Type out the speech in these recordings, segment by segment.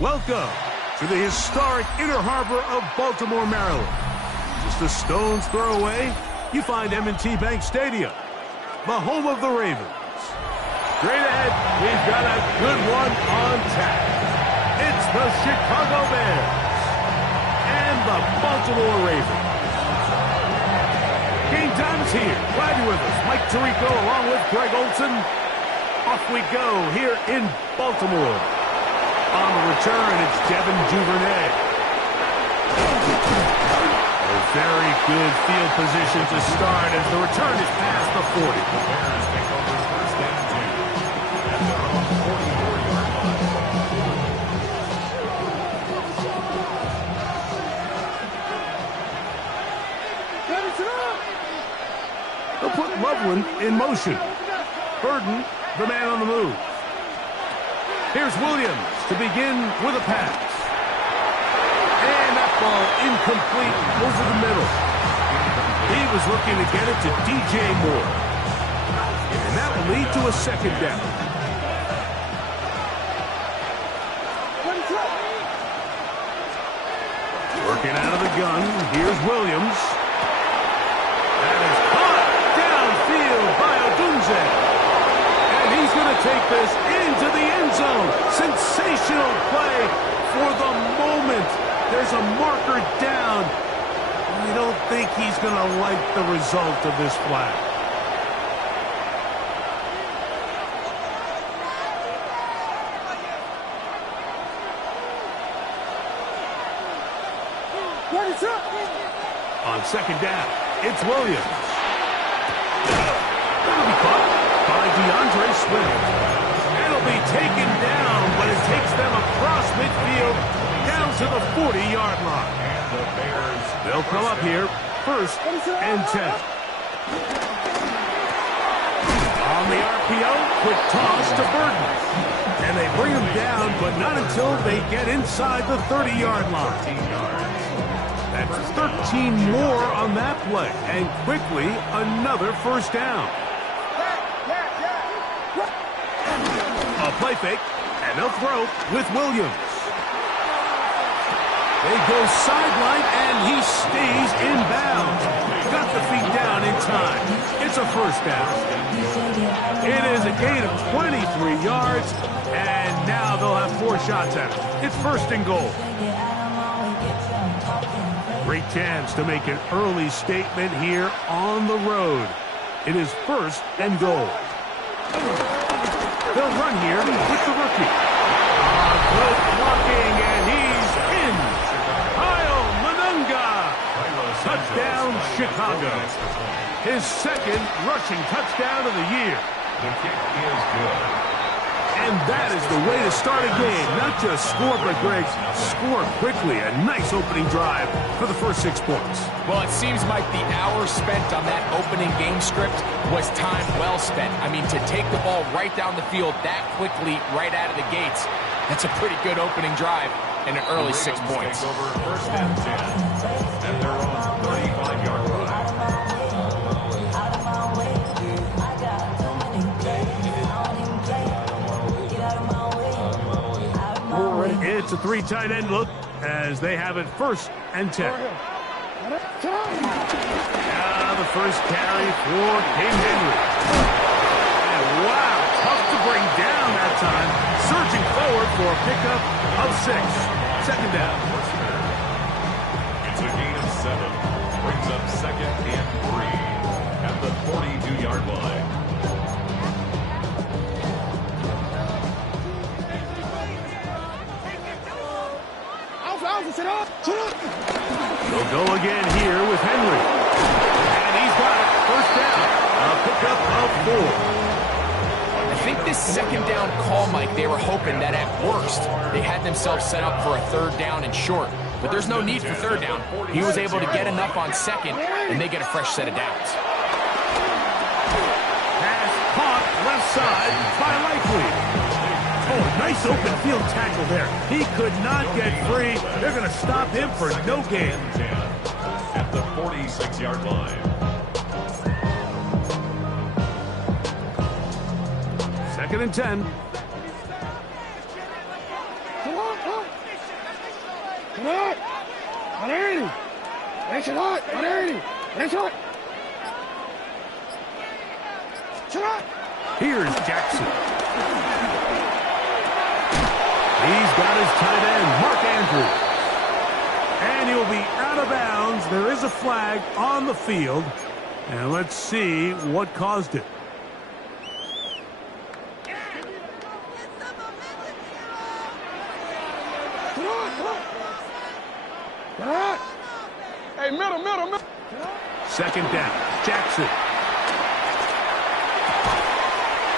Welcome to the historic Inner Harbor of Baltimore, Maryland. Just a stone's throw away, you find M&T Bank Stadium, the home of the Ravens. Straight ahead, we've got a good one on tap. It's the Chicago Bears and the Baltimore Ravens. Game time is here. Glad you're with us. Mike Tirico along with Greg Olson. Off we go here in Baltimore. On the return, it's Devin Duvernay. A very good field position to start as the return is past the 40. The Bears take over first and 10 at their own 44-yard line. They'll put Loveland in motion. Burden, the man on the move. Here's Williams to begin with a pass. And that ball incomplete over the middle. He was looking to get it to DJ Moore. And that will lead to a second down. Working out of the gun, here's Williams. That is caught downfield by Odunze. He's going to take this into the end zone. Sensational play for the moment. There's a marker down. I don't think he's going to like the result of this flag. On second down, it's Williams. That'll be caught by DeAndre Swift. It'll be taken down, but it takes them across midfield down to the 40-yard line. And the Bears, they'll come up here first and 10. On the RPO, quick toss to Burden. And they bring him down, but not until they get inside the 30-yard line. That's 13 more on that play, and quickly another first down. A play fake, and they'll throw with Williams. They go sideline, and he stays in bounds. Got the feet down in time. It's a first down. It is a gain of 23 yards, and now they'll have 4 shots at it. It's first and goal. Great chance to make an early statement here on the road. It is first and goal. They'll run here with the rookie. Good blocking, and he's in. Kyle Manunga. Touchdown, Chicago. His second rushing touchdown of the year. The kick is good. And that is the way to start a game. Not just score, but, Greg, score quickly. A nice opening drive for the first 6 points. Well, it seems like the hour spent on that opening game script was time well spent. I mean, to take the ball right down the field that quickly, right out of the gates, that's a pretty good opening drive and an early 6 points. Over first and 10 at their own 35-yard line. It's a 3 tight end look as they have it first and 10. Now the first carry for King Henry. And wow, tough to bring down that time. Surging forward for a pickup of 6. Second down. It's a gain of 7. Brings up second and 3 at the 42-yard line. They'll go again here with Henry. And he's got it. First down. A pickup of 4. I think this second down call, Mike, they were hoping that at worst they had themselves set up for a third down and short. But there's no need for third down. He was able to get enough on second, and they get a fresh set of downs. Pass caught left side by Likely. Oh, nice open field tackle there. He could not get free. They're going to stop him for no gain. At the 46-yard line. Second and 10. Here's Jackson. He's got his tight end, Mark Andrews. And he'll be out of bounds. There is a flag on the field. And let's see what caused it. Hey, middle. Second down, Jackson.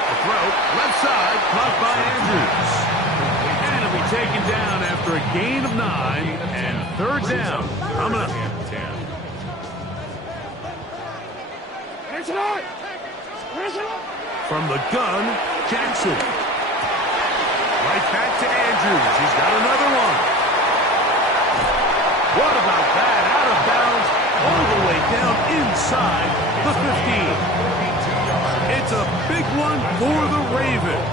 The throw, left side, caught by Andrews. And he'll be taken down after a gain of 9 and third down. Coming up. From the gun, Jackson. Right back to Andrews. He's got another one. What about that? Out of bounds, all the way down inside the 15. It's a big one for the Ravens.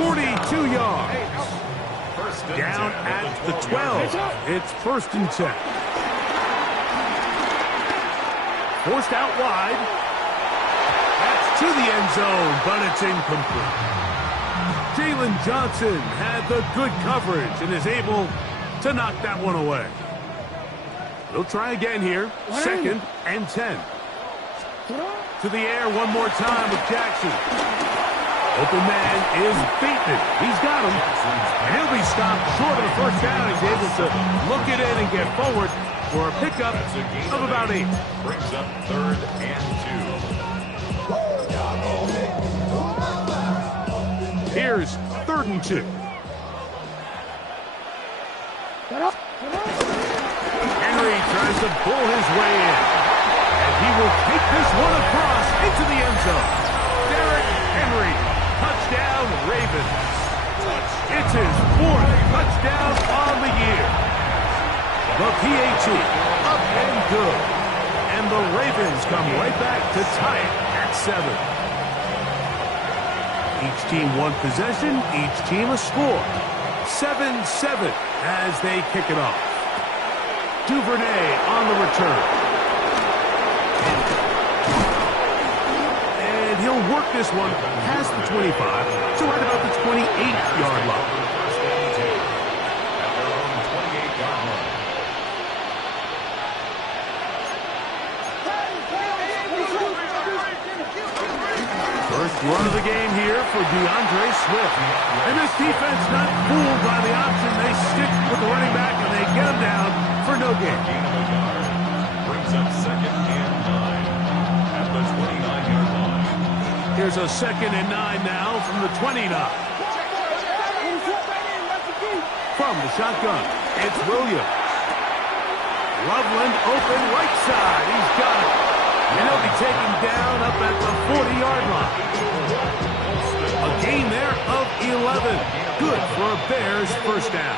42 yards. Down at the 12. It's 1st and 10. Forced out wide. That's to the end zone, but it's incomplete. Jalen Johnson had the good coverage and is able to knock that one away. They'll try again here. 2nd and 10. To the air one more time with Jackson. Open man is Bateman. He's got him. And he'll be stopped short of the first down. He's able to look it in and get forward for a pickup of about 8. Brings up 3rd and 2. Here's 3rd and 2. Henry tries to pull his way in. And he will take this one across into the end zone. Derrick Henry, touchdown Ravens. It's his 4th touchdown on the year. The PAT, up and good. And the Ravens come right back to tie it at 7. Each team one possession, each team a score. 7-7 as they kick it off. Duvernay on the return. And he'll work this one past the 25 to right about the 28-yard line. First run of the game here for DeAndre Swift. And this defense not fooled by the option. They stick with the running back and they get him down for no gain. Brings up 2nd and 9 at the 29-yard line. Here's a 2nd and 9 now from the 29. From the shotgun, it's Williams. Loveland open right side. He's got it. And he'll be taken down up at the 40-yard line. A gain there of 11. Good for a Bears first down.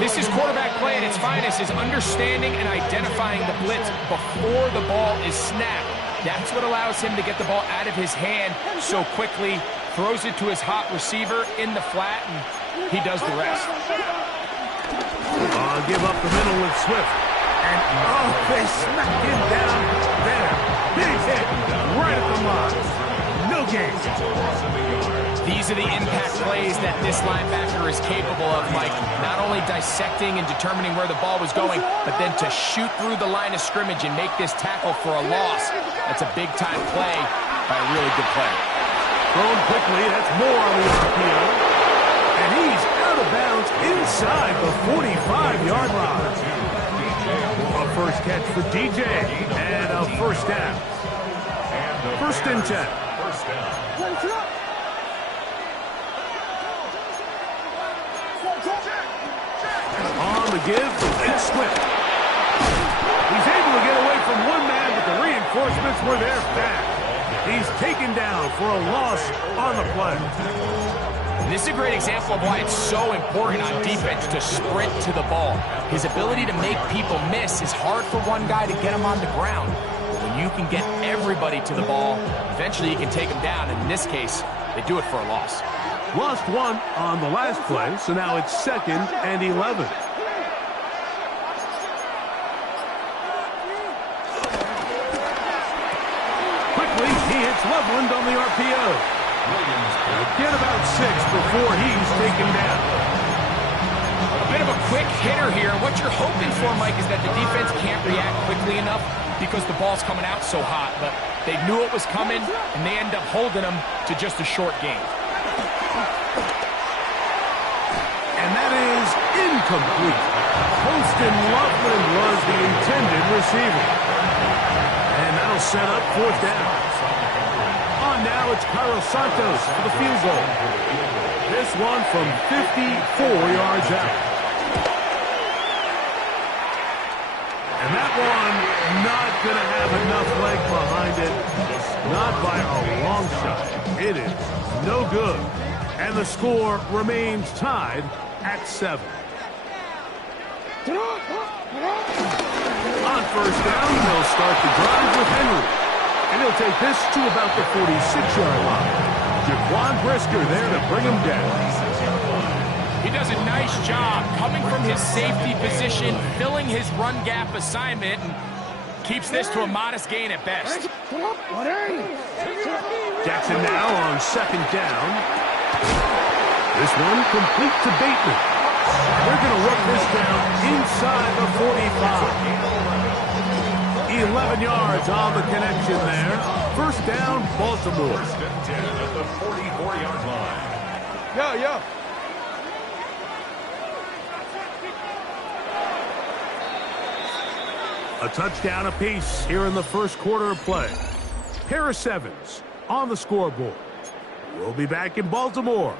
This is quarterback play at its finest, is understanding and identifying the blitz before the ball is snapped. That's what allows him to get the ball out of his hand so quickly, throws it to his hot receiver in the flat, and he does the rest. Give up the middle with Swift. And, they smacked him down there. Big hit right at the line. No gain. These are the impact plays that this linebacker is capable of, Mike. Not only dissecting and determining where the ball was going, but then to shoot through the line of scrimmage and make this tackle for a loss. That's a big-time play by a really good player. Thrown quickly. That's more on the RPO. And he's out of bounds inside the 45-yard line. A first catch for DJ, and a first down. 1st and 10. On the give, it's Swift. He's able to get away from one man, but the reinforcements were there fast. He's taken down for a loss on the play. This is a great example of why it's so important on defense to sprint to the ball. His ability to make people miss is hard for one guy to get him on the ground. When you can get everybody to the ball, eventually you can take him down. And in this case, they do it for a loss. Lost one on the last play, so now it's 2nd and 11. Quickly, he hits Loveland on the RPO. Get about 6 before he's taken down. A bit of a quick hitter here. What you're hoping for, Mike, is that the defense can't react quickly enough because the ball's coming out so hot. But they knew it was coming, and they end up holding them to just a short game. And that is incomplete. Holston Loveland was the intended receiver. And that'll set up 4th down. On now, it's Carlos Santos for the field goal. This one from 54 yards out. And that one not going to have enough leg behind it. Not by a long shot. It is no good. And the score remains tied at 7. On 1st down, they'll start the drive with Henry. And he'll take this to about the 46-yard line. Jaquan Brisker there to bring him down. He does a nice job coming from his safety position, filling his run gap assignment, and keeps this to a modest gain at best. Jackson now on 2nd down. This one complete to Bateman. They're going to work this down inside the 45. 11 yards on the connection there. 1st down, Baltimore. 10 at the 44-yard line. Yeah. A touchdown apiece here in the 1st quarter of play. Harris Evans on the scoreboard. We'll be back in Baltimore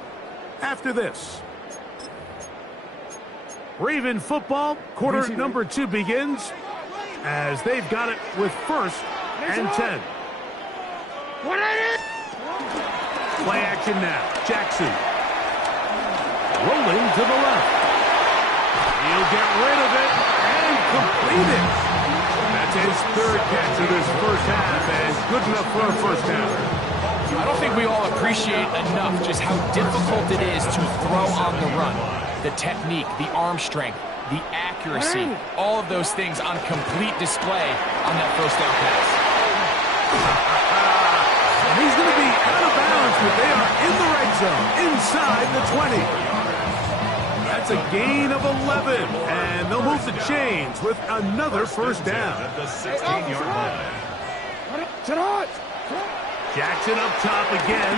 after this. Raven football, quarter number 2 begins as they've got it with 1st and 10. Play action now. Jackson. Rolling to the left. He'll get rid of it and complete it. That's his 3rd catch of this 1st half and good enough for a 1st down. I don't think we all appreciate enough just how difficult it is to throw on the run. The technique, the arm strength, the accuracy, all of those things on complete display on that 1st down pass. And he's going to be out of bounds, but they are in the red zone, inside the 20. That's a gain of 11, and they'll move the chains with another 1st down. At the 16-yard line. Jackson up top again.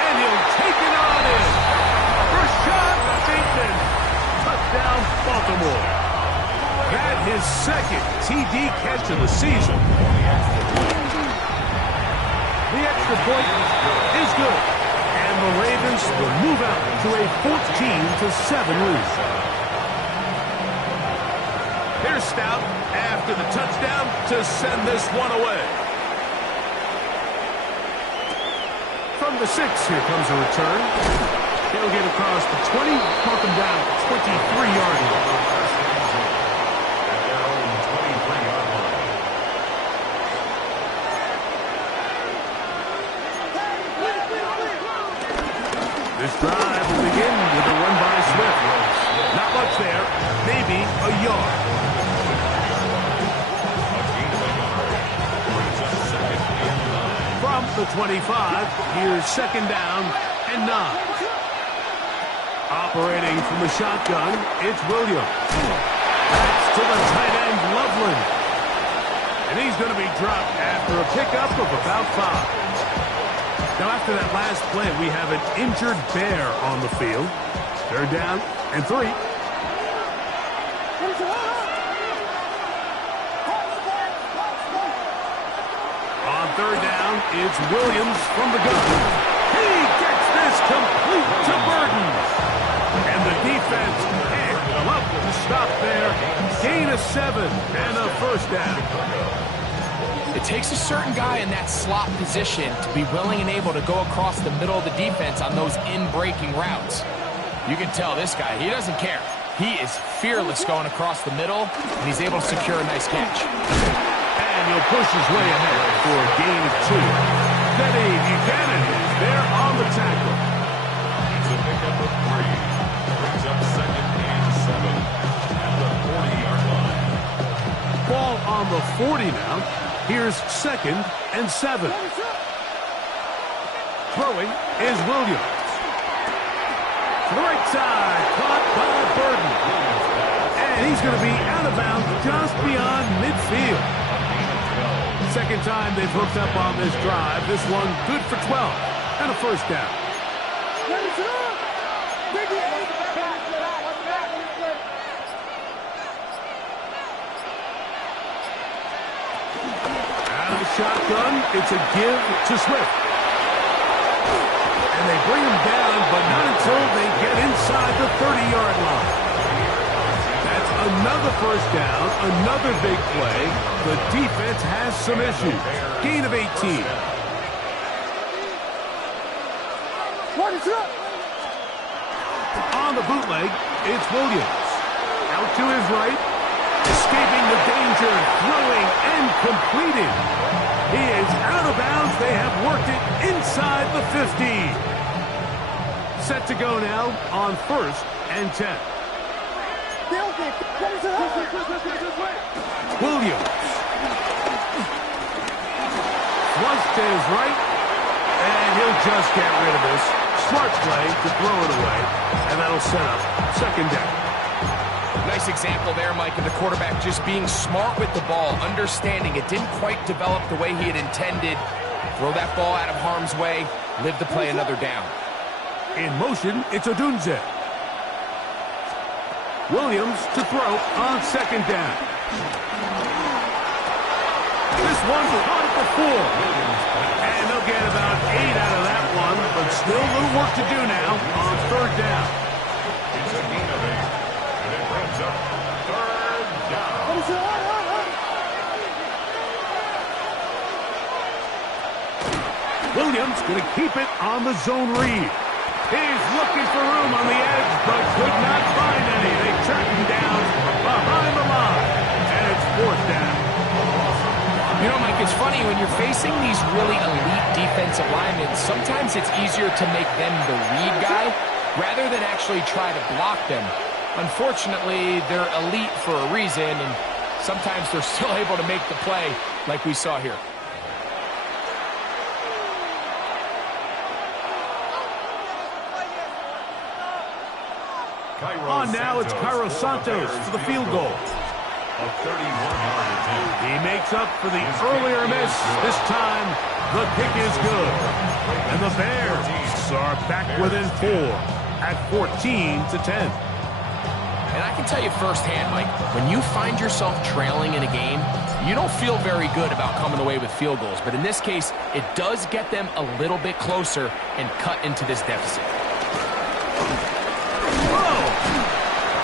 And he'll take it on in. First shot, Bateman. Touchdown, Baltimore. That his 2nd TD catch of the season. The extra point is good. And the Ravens will move out to a 14-7 lead. Here's Stout after the touchdown to send this one away. From the 6, here comes a return. He'll get across the 20, mark him down at the 23-yard line. At their own 23-yard line. This drive will begin with a run by Swift. Not much there, maybe a yard. From the 25, here's 2nd down and 9. Operating from the shotgun, it's Williams. That's to the tight end, Loveland. And he's going to be dropped after a pickup of about 5. Now, after that last play, we have an injured Bear on the field. 3rd down and 3. On 3rd down, it's Williams from the gun. He gets this complete to Burton. And the defense can't love to stop there. Gain of 7 and a 1st down. It takes a certain guy in that slot position to be willing and able to go across the middle of the defense on those in-breaking routes. You can tell this guy, he doesn't care. He is fearless going across the middle, and he's able to secure a nice catch. And he'll push his way ahead for a gain of 2. Then Buchanan on the tackle. It's a pickup of 3. Brings up 2nd and 7 at the 40-yard line. Ball on the 40 now. Here's 2nd and 7. Throwing is Williams. To the right side, caught by Burton. And he's going to be out of bounds just beyond midfield. Second time they've hooked up on this drive. This one good for 12 and a first down. Out of the shotgun, it's a give to Swift. And they bring him down, but not until they get inside the 30-yard line. That's another first down, another big play. The defense has some issues. Gain of 18. On the bootleg, it's Williams. Out to his right, escaping the danger, throwing and completing. He is out of bounds. They have worked it inside the 15. Set to go now on 1st and 10. Williams. Flush to his right, and he'll just get rid of this. Smart play to throw it away, and that'll set up 2nd down. Nice example there, Mike, of the quarterback just being smart with the ball, understanding it didn't quite develop the way he had intended. Throw that ball out of harm's way, live to play another down. In motion, it's Odunze. Williams to throw on 2nd down. This one's caught at the 4. And they'll get about 8 out of that one, but still a little work to do now on 3rd down. It's a gain of 8, and it brings up 3rd down. Williams going to keep it on the zone read. He's looking for room on the edge, but could not find any. They track him down behind the line, and it's 4th down. You know, Mike, it's funny, when you're facing these really elite defensive linemen, sometimes it's easier to make them the read guy rather than actually try to block them. Unfortunately, they're elite for a reason, and sometimes they're still able to make the play like we saw here. On now, it's Cairo Santos for the field goal. A 31-yard attempt. He makes up for the earlier miss. This time, the kick is good. And the Bears are back within 4 at 14-10. And I can tell you firsthand, Mike, when you find yourself trailing in a game, you don't feel very good about coming away with field goals. But in this case, it does get them a little bit closer and cut into this deficit.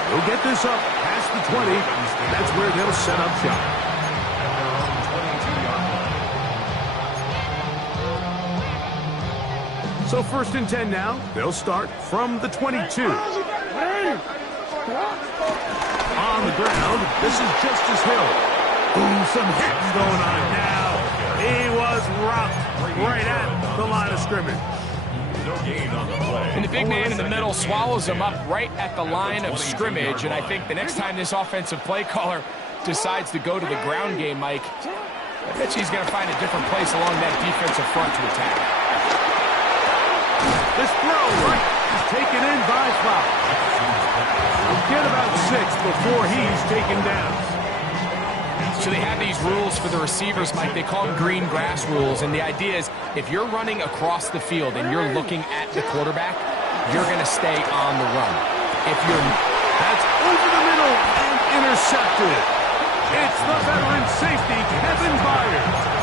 They'll get this up past the 20. That's where they'll set up shop. So 1st and 10 now. They'll start from the 22. On the ground, this is Justice Hill. Ooh, some hitting going on now. He was rocked right at the line of scrimmage. No gain on the play. And the big man in the middle swallows him up right at the line of scrimmage. And I think the next time this offensive play caller decides to go to the ground game, Mike, I bet he's going to find a different place along that defensive front to attack. This throw right is taken in by Fowl. He'll get about 6 before he's taken down. So they have these rules for the receivers, Mike. They call them green grass rules. And the idea is if you're running across the field and you're looking at the quarterback, you're going to stay on the run. If you're... That's over the middle and intercepted. It's the veteran safety, Kevin Byard.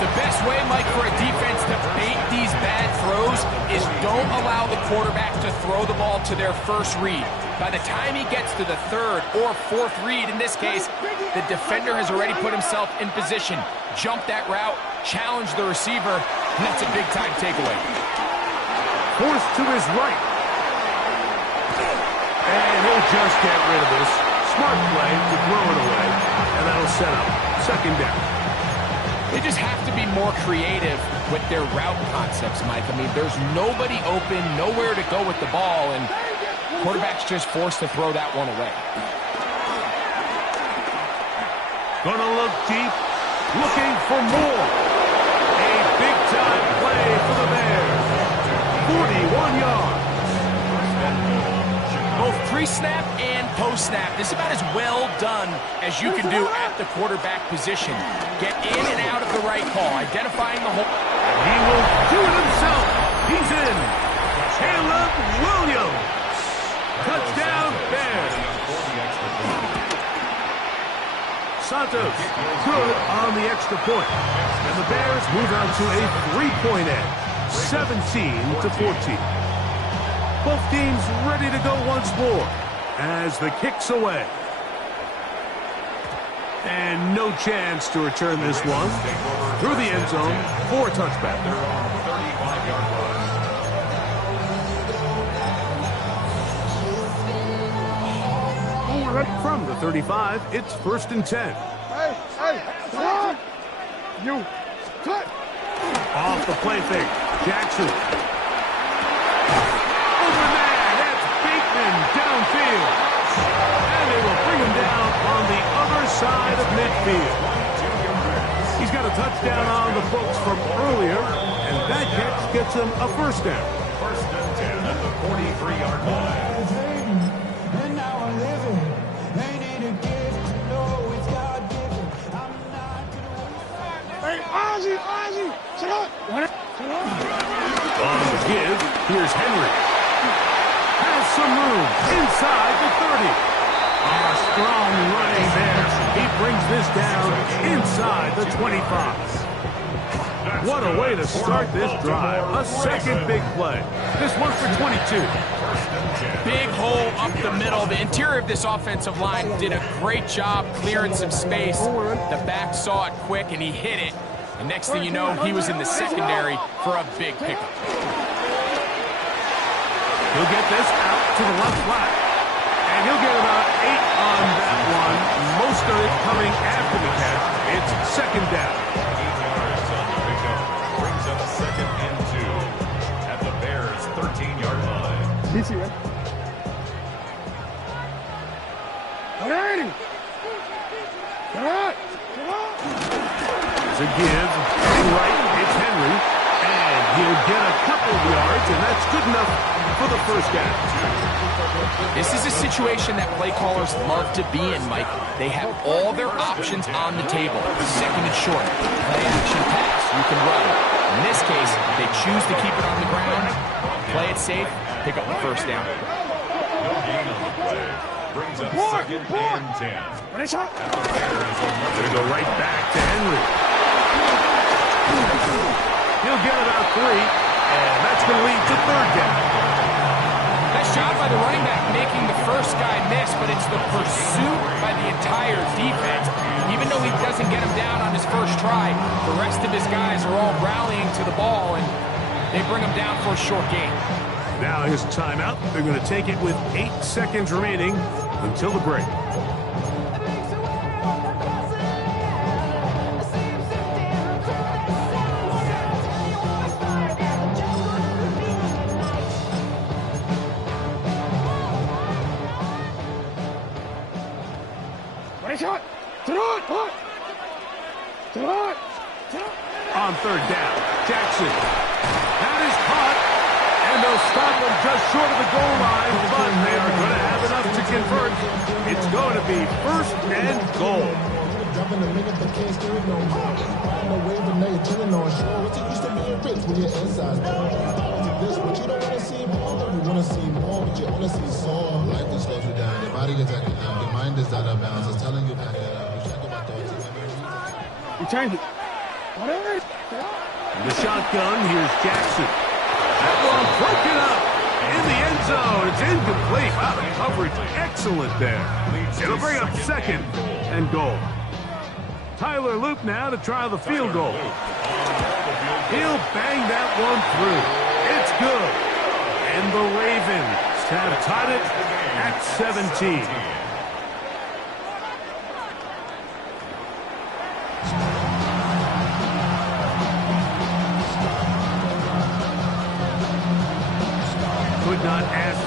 The best way, Mike, for a defense to bait these bad throws is don't allow the quarterback to throw the ball to their first read. By the time he gets to the 3rd or 4th read, in this case, the defender has already put himself in position. Jump that route, challenge the receiver, and that's a big-time takeaway. Forced to his right. And he'll just get rid of this. Smart play to throw it away, and that'll set up 2nd down. They just have to be more creative with their route concepts, Mike. I mean, there's nobody open, nowhere to go with the ball, and quarterback's just forced to throw that one away. Gonna look deep, looking for more. A big-time play for the Bears. 41 yards. Both pre-snap and post-snap. This is about as well done as you can do at the quarterback position. Get in and out of the right call, identifying the hole. He will do it himself. He's in. Caleb Williams. Touchdown, Bears. Santos, good on the extra point. And the Bears move on to a 3-point edge, 17-14. Both teams ready to go once more as the kick's away. And no chance to return this one. Through the end zone for a touchback. From the 35, it's 1st and 10. Hey, come on! You cut! Off the play fake, Jackson. Over there, that's Bateman downfield. And they will bring him down on the other side of midfield. He's got a touchdown on the books from earlier, and that catch gets him a first down. 1st and 10 at the 43-yard line. On the give, here's Henry. Has some room inside the 30. Strong running there. He brings this down inside the 25. What a way to start this drive. A second big play. This one for 22. Big hole up the middle. The interior of this offensive line did a great job clearing some space. The back saw it quick, and he hit it. And next thing you know, he was in the secondary for a big pickup. He'll get this out to the left flat. And he'll get about 8 on that one. Most of it coming after the catch. It's 2nd down. 8 yards on the pickup. Brings up 2nd and 2 at the Bears' 13-yard line. Easy, man. All righty. Come on. It's a give. Right, it's Henry. And he'll get a couple of yards, and that's good enough for the first down. This is a situation that play callers love to be in, Mike. They have all their options on the table. 2nd and short. Play action pass. You can run. In this case, they choose to keep it on the ground, play it safe, pick up the first down. No gain on the play. Brings up 2nd and 10. They go right back to Henry. He'll get about 3, and that's going to lead to 3rd down. Nice job by the running back making the first guy miss, but it's the pursuit by the entire defense. Even though he doesn't get him down on his first try, the rest of his guys are all rallying to the ball, and they bring him down for a short gain. Now his timeout. They're going to take it with 8 seconds remaining until the break. On 3rd down, Jackson. That is caught, and they'll stop him just short of the goal line, but they are going to have enough to convert. It's going to be 1st and goal. You change it. The shotgun, here's Jackson. That one broken up in the end zone. It's incomplete. Wow, the coverage excellent there. It'll bring up 2nd and goal. Tyler Loop now to try the field goal. He'll bang that one through. It's good. And the Ravens have tied it at 17.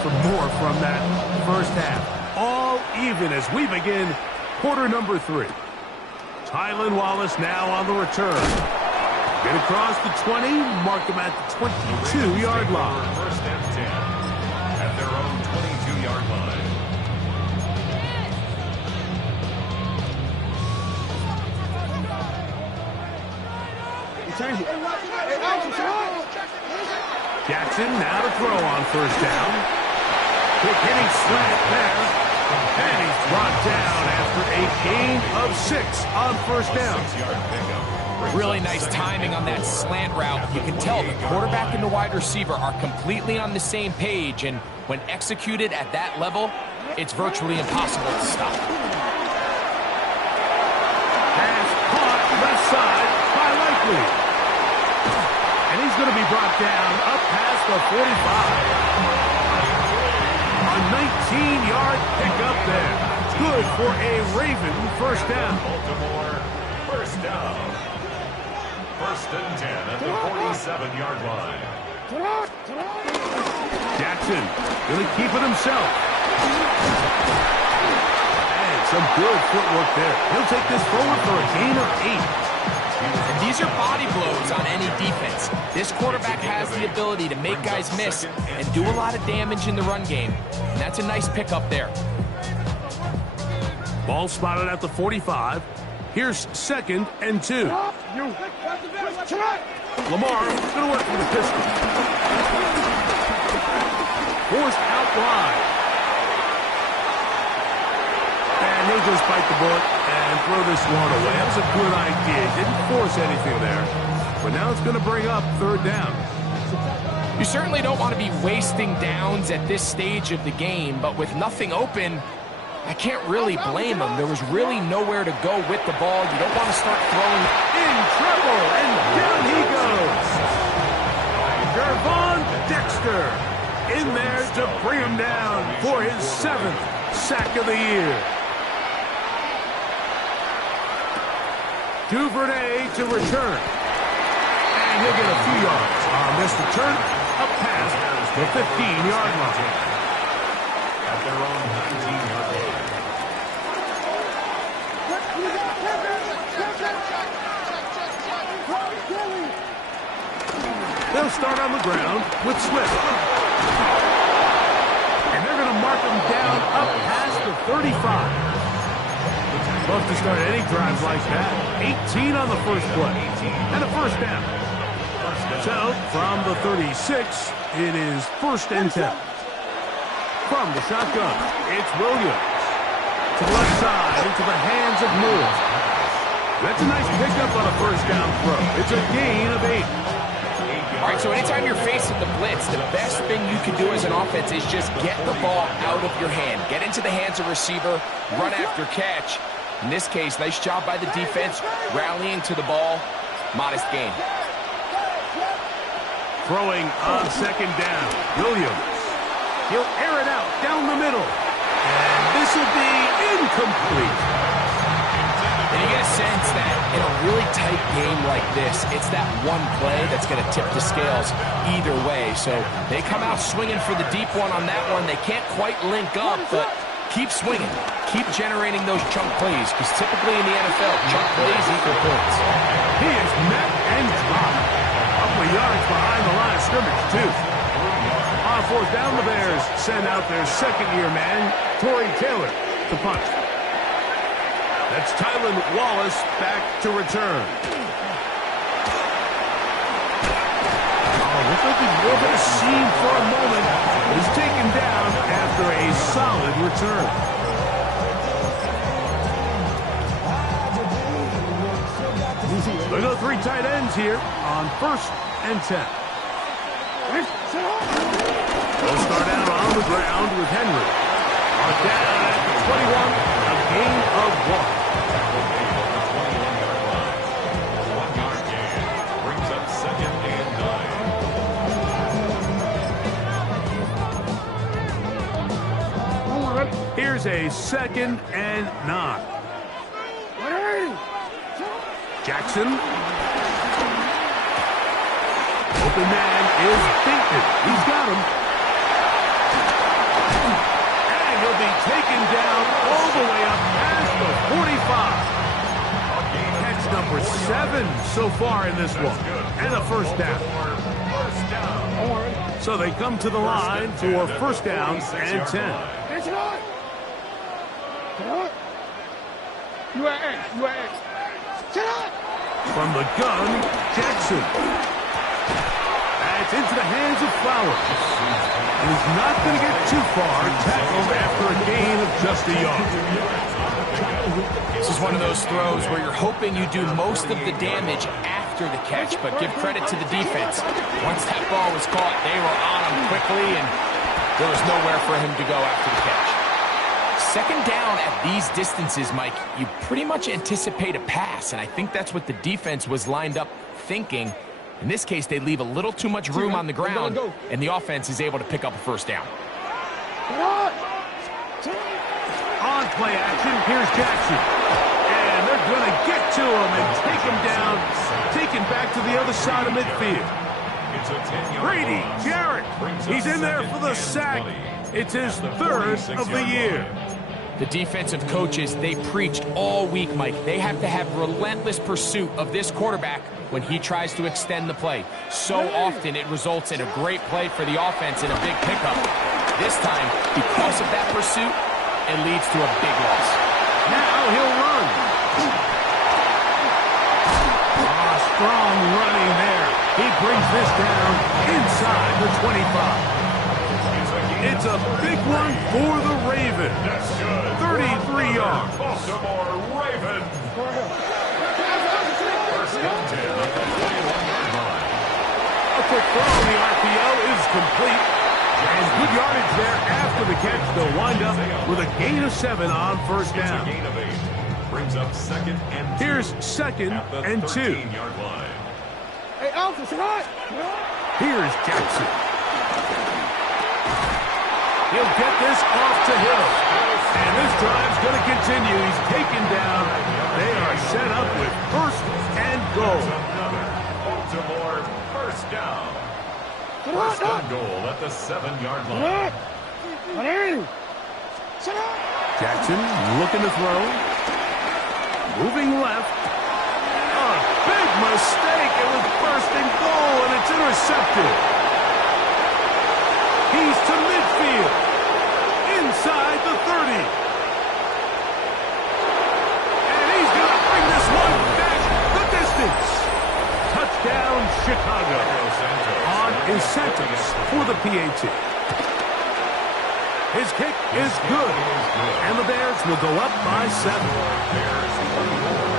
for more from that first half. All even as we begin quarter number 3. Tylan Wallace now on the return. Get across the 20, mark him at the 22-yard line. First and 10 at their own 22-yard line. Jackson now to throw on first down. Quick hitting slant there. And he's brought down after a gain of 6 on first down. 6-yard pickup. Really nice timing on that slant route. You can tell the quarterback and the wide receiver are completely on the same page, and when executed at that level, it's virtually impossible to stop. Pass caught left side by Likely. And he's going to be brought down up past the 45. A 19-yard pickup there. Good for a Raven first down. Baltimore, first down. First and 10 at the 47-yard line. Jackson going to keep it himself. And some good footwork there. He'll take this forward for a gain of 8. And these are body blows on any defense. This quarterback has the ability to make guys miss and do a lot of damage in the run game. And that's a nice pickup there. Ball spotted at the 45. Here's second and 2. Lamar going to work for the pistol. Forced out wide. And he'll just bite the bullet and throw this one away. That was a good idea. Didn't force anything there. But now it's going to bring up third down. You certainly don't want to be wasting downs at this stage of the game, but with nothing open, I can't really blame him. There was really nowhere to go with the ball. You don't want to start throwing. In trouble, and down he goes. Gervon Dexter in there to bring him down for his 7th sack of the year. Duvernay to return. And he'll get a few yards on this return up past the 15-yard line. At their own 19-yard line. They'll start on the ground with Swift. And they're going to mark him down up past the 35. Love to start any drive like that. 18 on the first play. And a first down. So, from the 36, it is first and 10. From the shotgun, it's Williams. To the left side, into the hands of Moore. That's a nice pickup on a first down throw. It's a gain of 8. All right, so anytime you're facing the blitz, the best thing you can do as an offense is just get the ball out of your hand. Get into the hands of receiver, run after catch. In this case, nice job by the defense, rallying to the ball. Modest gain. Throwing on second down, Williams. He'll air it out down the middle. And this will be incomplete. And you get a sense that in a really tight game like this, it's that one play that's going to tip the scales either way. So they come out swinging for the deep one on that one. They can't quite link up, but keep swinging. Keep generating those chunk plays, because typically in the NFL, chunk plays equal points. He is met and dropped. A couple of yards behind the line of scrimmage, too. On fourth down, the Bears send out their second-year man, Torrey Taylor, to punt. That's Tylan Wallace back to return. Oh, looks like he's more than a scene for a moment. He's taken down after a solid return. We go 3 tight ends here on first and 10. They'll start out on the ground with Henry. On down at the 21, a gain of 1. 1-yard gain brings up second and 9. Here's a second and 9. Jackson. Open man is beaten. He's got him. 7 so far in this one. And a first down. So they come to the line for first down and 10. From the gun, Jackson. It's into the hands of Flowers. He's not going to get too far. Tackled after a gain of just a yard. This is one of those throws where you're hoping you do most of the damage after the catch, but give credit to the defense. Once that ball was caught, they were on him quickly, and there was nowhere for him to go after the catch. Second down at these distances, Mike, you pretty much anticipate a pass, and I think that's what the defense was lined up thinking. In this case, they leave a little too much room on the ground, and the offense is able to pick up a first down. On play action, here's Jackson. And they're going to get to him and take him down, taken back to the other side of midfield. Brady Jarrett, he's in there for the sack. It's his third of the year. The defensive coaches, they preached all week, Mike. They have to have relentless pursuit of this quarterback when he tries to extend the play. So often it results in a great play for the offense and a big pickup. This time, because of that pursuit, it leads to a big loss. Now he'll run. Strong running there. He brings this down inside the 25. It's a big one for the Ravens. 33 yards. Baltimore Ravens. First and 10 at the 21-yard line. A quick throw on the RPO is complete. And good yardage there after the catch. They'll wind up with a gain of 7 on first down. Gain of 8. Brings up second and 2. Here's second and 2. 13-yard line. Hey, Alpha, right. Here's Jackson. He'll get this off to Hill. And this drive's going to continue. He's taken down. They are set up with first and goal. Baltimore first down. First and goal at the 7-yard line. Jackson looking to throw. Moving left. A big mistake. It was first and goal, and it's intercepted. He's to midfield. Inside the 30. And he's going to bring this one back the distance. Touchdown, Chicago. On incentives for the PAT. His kick is good. And the Bears will go up by 7. Bears 34.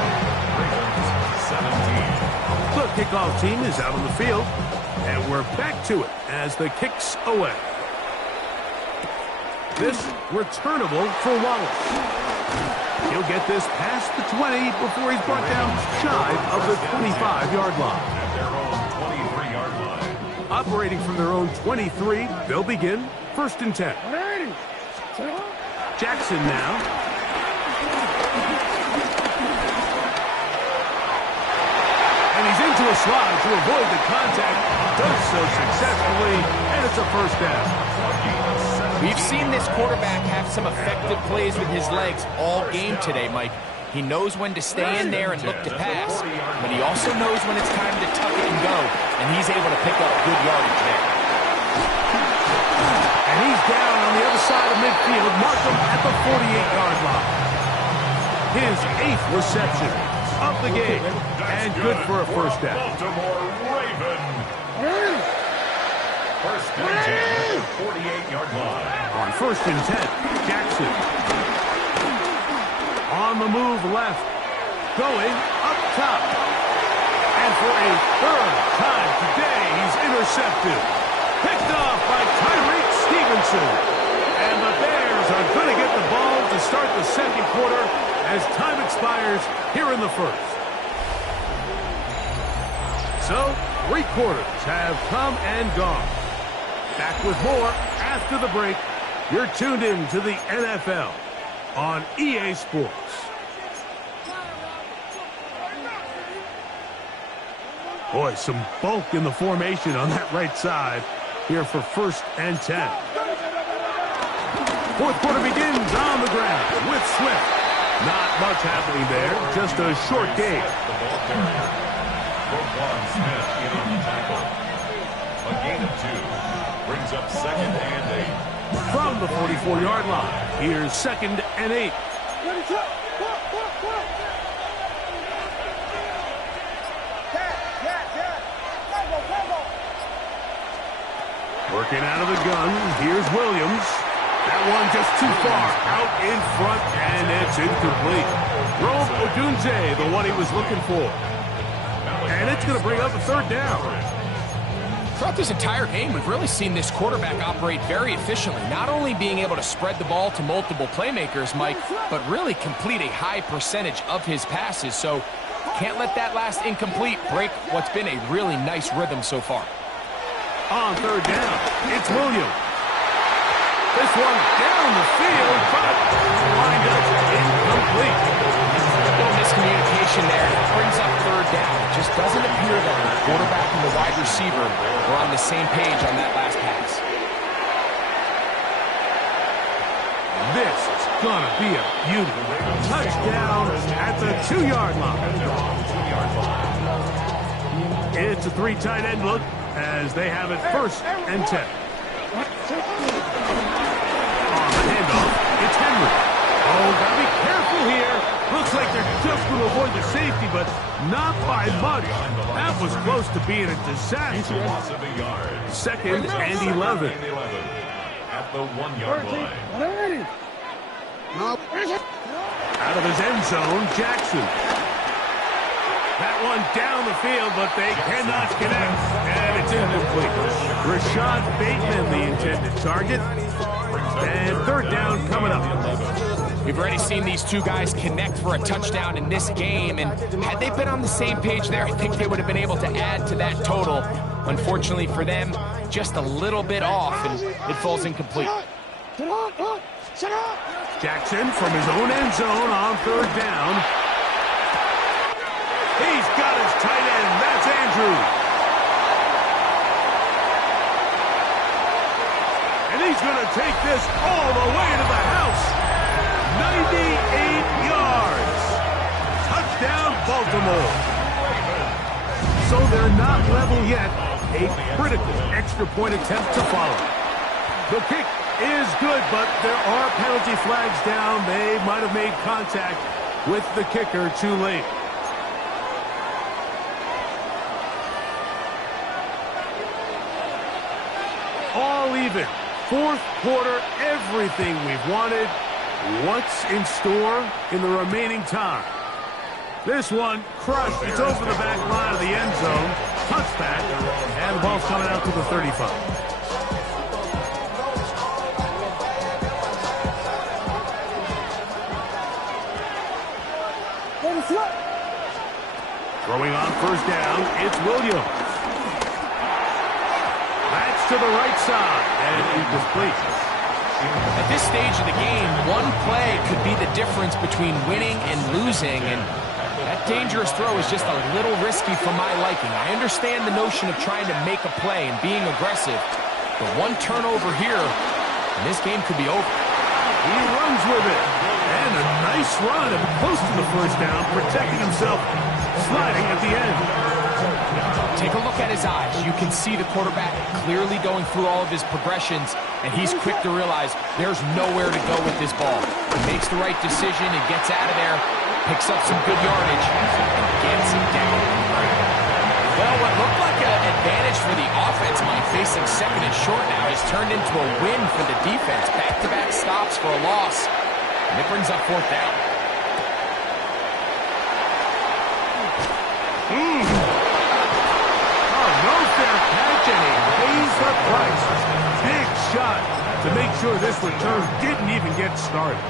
Ravens 17. The kickoff team is out on the field. And we're back to it as the kick's away. This returnable for Wallace. He'll get this past the 20 before he's brought down shy of the 25-yard line. At their own 23-yard line. Operating from their own 23, they'll begin first and 10. Jackson now. And he's into a slide to avoid the contact. Does so successfully, and it's a first down. We've seen this quarterback have some effective plays with his legs all game today, Mike. He knows when to stay in there and look to pass, but he also knows when it's time to tuck it and go, and he's able to pick up good yardage there. And he's down on the other side of midfield, mark him at the 48-yard line. His 8th reception of the game, and good for a first down. Baltimore Ravens. First and 10 at the 48-yard line. On first and 10, Jackson. On the move left. Going up top. And for a third time today, he's intercepted. Picked off by Tyreek Stevenson. And the Bears are going to get the ball to start the second quarter as time expires here in the first. So, 3 quarters have come and gone. Back with more after the break. You're tuned in to the NFL on EA Sports. Boy, some bulk in the formation on that right side here for first and 10. Fourth quarter begins on the ground with Swift. Not much happening there, just a short game. The ball carrier. Roquan Smith in on the tackle. A gain of 2. Brings up 2nd and 8. From the 44-yard line, here's 2nd and 8. Working out of the gun, here's Williams. That one just too far, out in front, and it's incomplete. Rome Odunze, the one he was looking for. And it's going to bring up a 3rd down. Throughout this entire game, we've really seen this quarterback operate very efficiently, not only being able to spread the ball to multiple playmakers, Mike, but really complete a high percentage of his passes. So can't let that last incomplete break what's been a really nice rhythm so far. On 3rd down, it's Williams. This one down the field, but lined up incomplete. No miscommunication there. It brings up 3rd down. It just doesn't appear that the quarterback and the wide receiver were on the same page on that last pass. This is gonna be a beauty. Touchdown at the 2-yard line. It's a 3 tight end look as they have it 1st and 10. On the handoff, it's Henry. Oh, gotta be careful here. Looks like they're just going to avoid the safety, but not by much. That was close to being a disaster. Loss of a yard. 2nd and 11. At the 1-yard line. Out of his end zone, Jackson. That one down the field, but they cannot connect. And it's incomplete. Rashad Bateman, the intended target. And 3rd down coming up. We've already seen these two guys connect for a touchdown in this game, and had they been on the same page there, I think they would have been able to add to that total. Unfortunately for them, just a little bit off, and it falls incomplete. Jackson from his own end zone on 3rd down. He's got his tight end. That's Andrews. And he's going to take this all the way to the house. 98 yards. Touchdown, Baltimore. So they're not level yet. A critical extra point attempt to follow. The kick is good, but there are penalty flags down. They might have made contact with the kicker too late. All even. 4th quarter, everything we've wanted. What's in store in the remaining time? This one crushed. It's over the back line of the end zone. Touchback. And the ball's coming out to the 35. Throwing on 1st down, it's Williams. That's to the right side, and incomplete. At this stage of the game, one play could be the difference between winning and losing, and that dangerous throw is just a little risky for my liking. I understand the notion of trying to make a play and being aggressive, but one turnover here, and this game could be over. He runs with it, and a nice run and close to the 1st down, protecting himself, sliding at the end. Take a look at his eyes. You can see the quarterback clearly going through all of his progressions, and he's quick to realize there's nowhere to go with this ball. He makes the right decision and gets out of there, picks up some good yardage, and gets him down. Well, what looked like an advantage for the offense, Mike, facing 2nd and short now, has turned into a win for the defense. Back-to-back stops for a loss, and it brings up 4th down. No fair catch, and he pays the price. Big shot to make sure this return didn't even get started.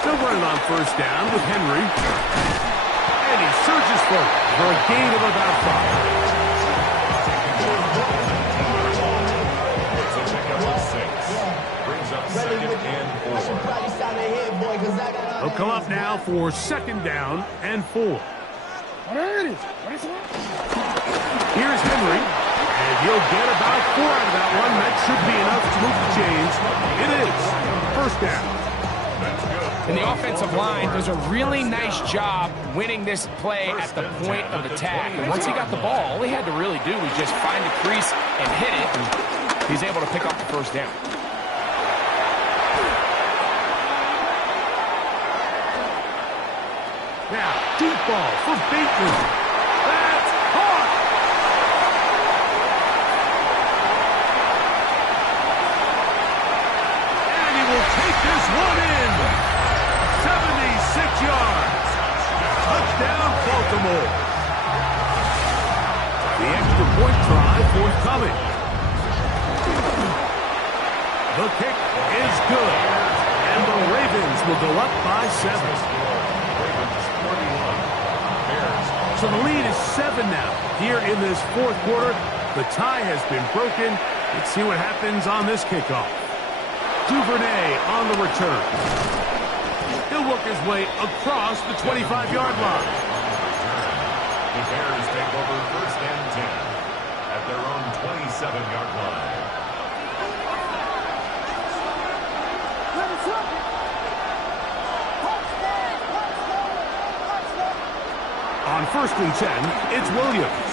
Still running on 1st down with Henry. And he surges forward for a gain of about 5. Brings up 2nd and 4. He'll come up now for 2nd down and 4. Here's Henry, and he'll get about 4 out of that one. That should be enough to move the chains. It is 1st down. And the offensive line does a really nice job winning this play at the point of attack. And once he got the ball, all he had to really do was just find the crease and hit it. And he's able to pick up the 1st down. Now, deep ball for Bateman. That's caught. And he will take this one in. 76 yards. Touchdown, Baltimore. The extra point try forthcoming. The kick is good. And the Ravens will go up by 7. So the lead is 7 now. Here in this 4th quarter, the tie has been broken. Let's see what happens on this kickoff. Duvernay on the return. He'll work his way across the 25-yard line. The Bears take over 1st and 10 at their own 27-yard line. On 1st and 10, it's Williams.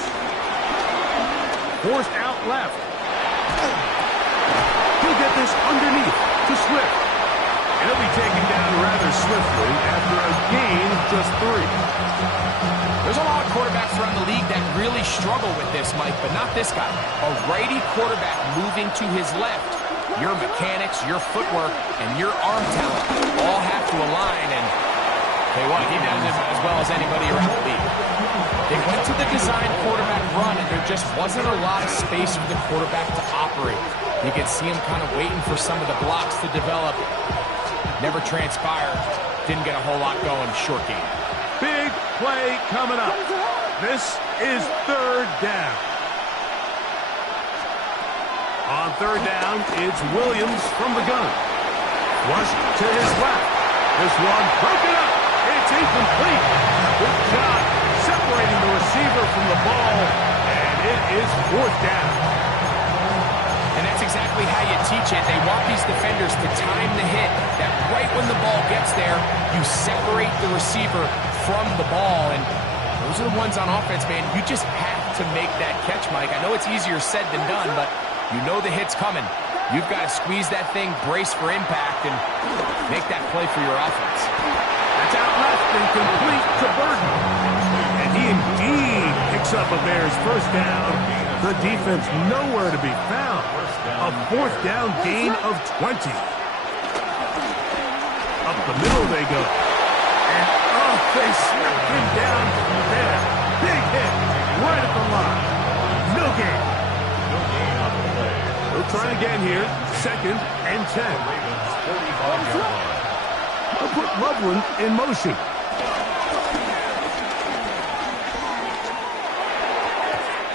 Forced out left. He'll get this underneath to Swift. And he'll be taken down rather swiftly after a gain of just 3. There's a lot of quarterbacks around the league that really struggle with this, Mike, but not this guy. A righty quarterback moving to his left. Your mechanics, your footwork, and your arm talent all have to align, and he does it as well as anybody around the league. They went to the design quarterback run, and there just wasn't a lot of space for the quarterback to operate. You could see him kind of waiting for some of the blocks to develop. Never transpired. Didn't get a whole lot going. Short game. Big play coming up. This is 3rd down. On 3rd down, it's Williams from the gun. Flush to his left. This one broken up. It's incomplete. Good job separating the receiver from the ball, and it is 4th down. And that's exactly how you teach it. They want these defenders to time the hit, that right when the ball gets there, you separate the receiver from the ball. And those are the ones on offense, man. You just have to make that catch, Mike. I know it's easier said than done, but you know the hit's coming. You've got to squeeze that thing, brace for impact, and make that play for your offense. That's out left and complete to Burton. And he indeed picks up a Bears 1st down. The defense nowhere to be found. A 4th down gain of 20. Up the middle they go. And they smack him down there. Big hit right at the line. No gain. No gain on the play. We'll try again here. 2nd and 10. Ravens 45-yard line. They'll put Loveland in motion.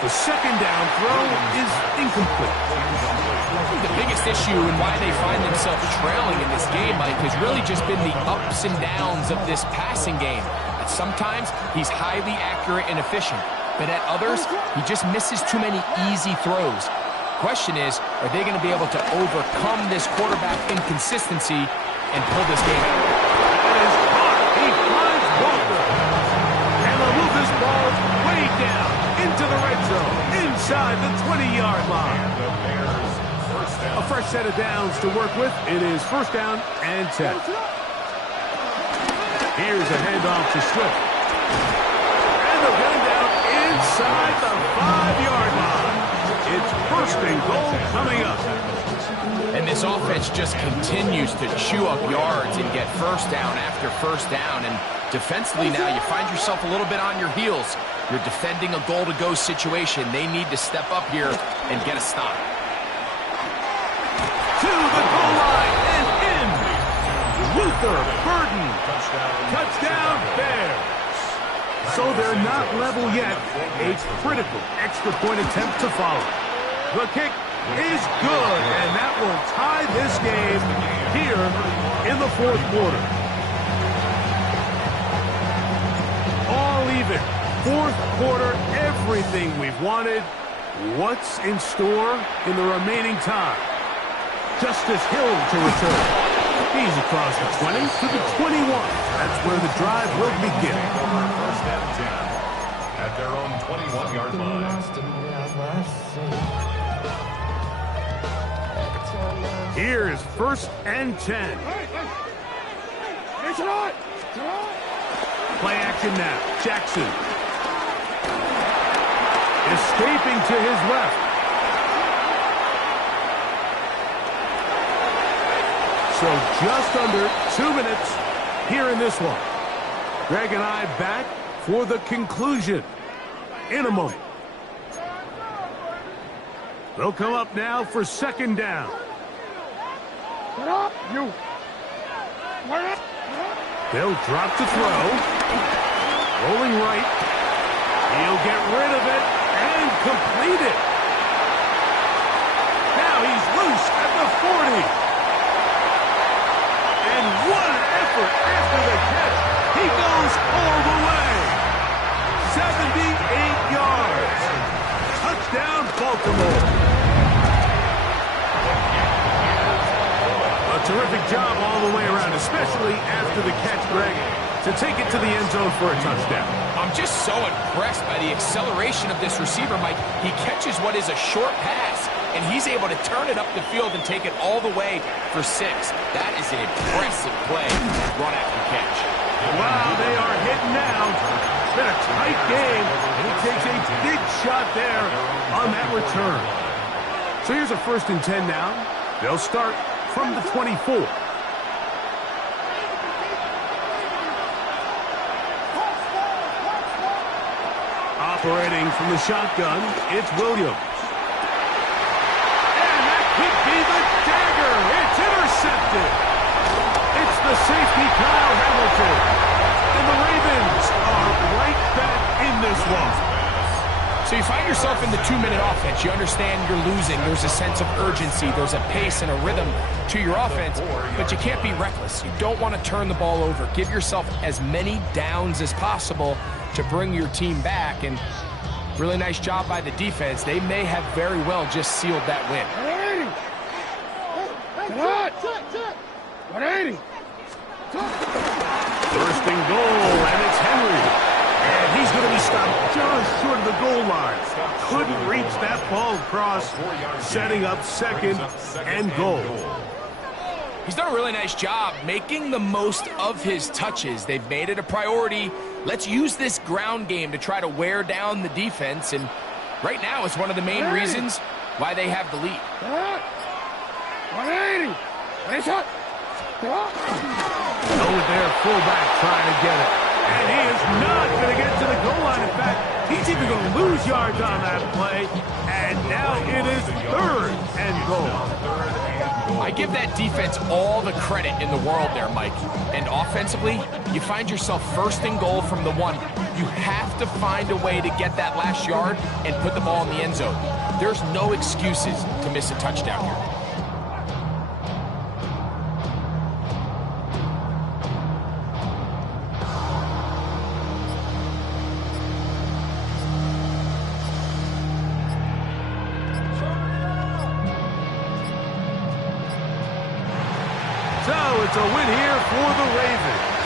The 2nd down throw is incomplete. The biggest issue and why they find themselves trailing in this game, Mike, has really just been the ups and downs of this passing game. At sometimes, he's highly accurate and efficient, but at others, he just misses too many easy throws. Question is, are they going to be able to overcome this quarterback inconsistency and pull this game out? That is caught. He finds Walker. And they'll move this ball way down into the red zone, inside the 20-yard line. The Bears 1st down. A fresh set of downs to work with. It is 1st down and 10. Here's a handoff to Swift. And they'll get him down inside the 5-yard line. It's 1st and goal coming up. And this offense just continues to chew up yards and get 1st down after 1st down. And defensively now, you find yourself a little bit on your heels. You're defending a goal-to-go situation. They need to step up here and get a stop. To the goal line and in. Luther Burden. Touchdown Bears. So they're not level yet. A critical extra point attempt to follow. The kick is good, and that will tie this game here in the 4th quarter. even. Fourth quarter, everything we've wanted. What's in store in the remaining time? Justice Hill to return. He's across the 20 to the 21. That's where the drive will begin. First and 10 at their own 21-yard line. Here's first and 10. It's right. Play action now. Jackson. Escaping to his left. So just under 2 minutes here in this one. Greg and I back for the conclusion in a moment. They'll come up now for second down. Get up, you. They'll drop to throw. Rolling right. He'll get rid of it and complete it. Now he's loose at the 40. And what an effort after the catch. He goes all the way. 78 yards. Touchdown, Baltimore. A terrific job all the way around, especially after the catch, Greg, to take it to the end zone for a touchdown. I'm just so impressed by the acceleration of this receiver, Mike. He catches what is a short pass, and he's able to turn it up the field and take it all the way for 6. That is an impressive play, run after catch. Wow, they are hitting now. It's been a tight game, and he takes a big shot there on that return. So here's a first and 10 now. They'll start from the 24. Operating from the shotgun, it's Williams. And that could be the dagger. It's intercepted. It's the safety, Kyle Hamilton. And the Ravens are right back in this one. So you find yourself in the 2-minute offense. You understand you're losing. There's a sense of urgency. There's a pace and a rhythm to your offense, but you can't be reckless. You don't want to turn the ball over. Give yourself as many downs as possible to bring your team back, and really nice job by the defense. They may have very well just sealed that win. 180. First and goal, and it's Henry. And he's going to be stopped just short of the goal line. Couldn't reach that ball across, setting up second and goal. He's done a really nice job making the most of his touches. They've made it a priority. Let's use this ground game to try to wear down the defense, and right now it's one of the main reasons why they have the lead. 180. Go with their fullback trying to get it. And he is not going to get to the goal line. In fact, he's even going to lose yards on that play. And now it is third and goal. I give that defense all the credit in the world there, Mike. And offensively, you find yourself first and goal from the 1. You have to find a way to get that last yard and put the ball in the end zone. There's no excuses to miss a touchdown here. So it's a win here for the Ravens.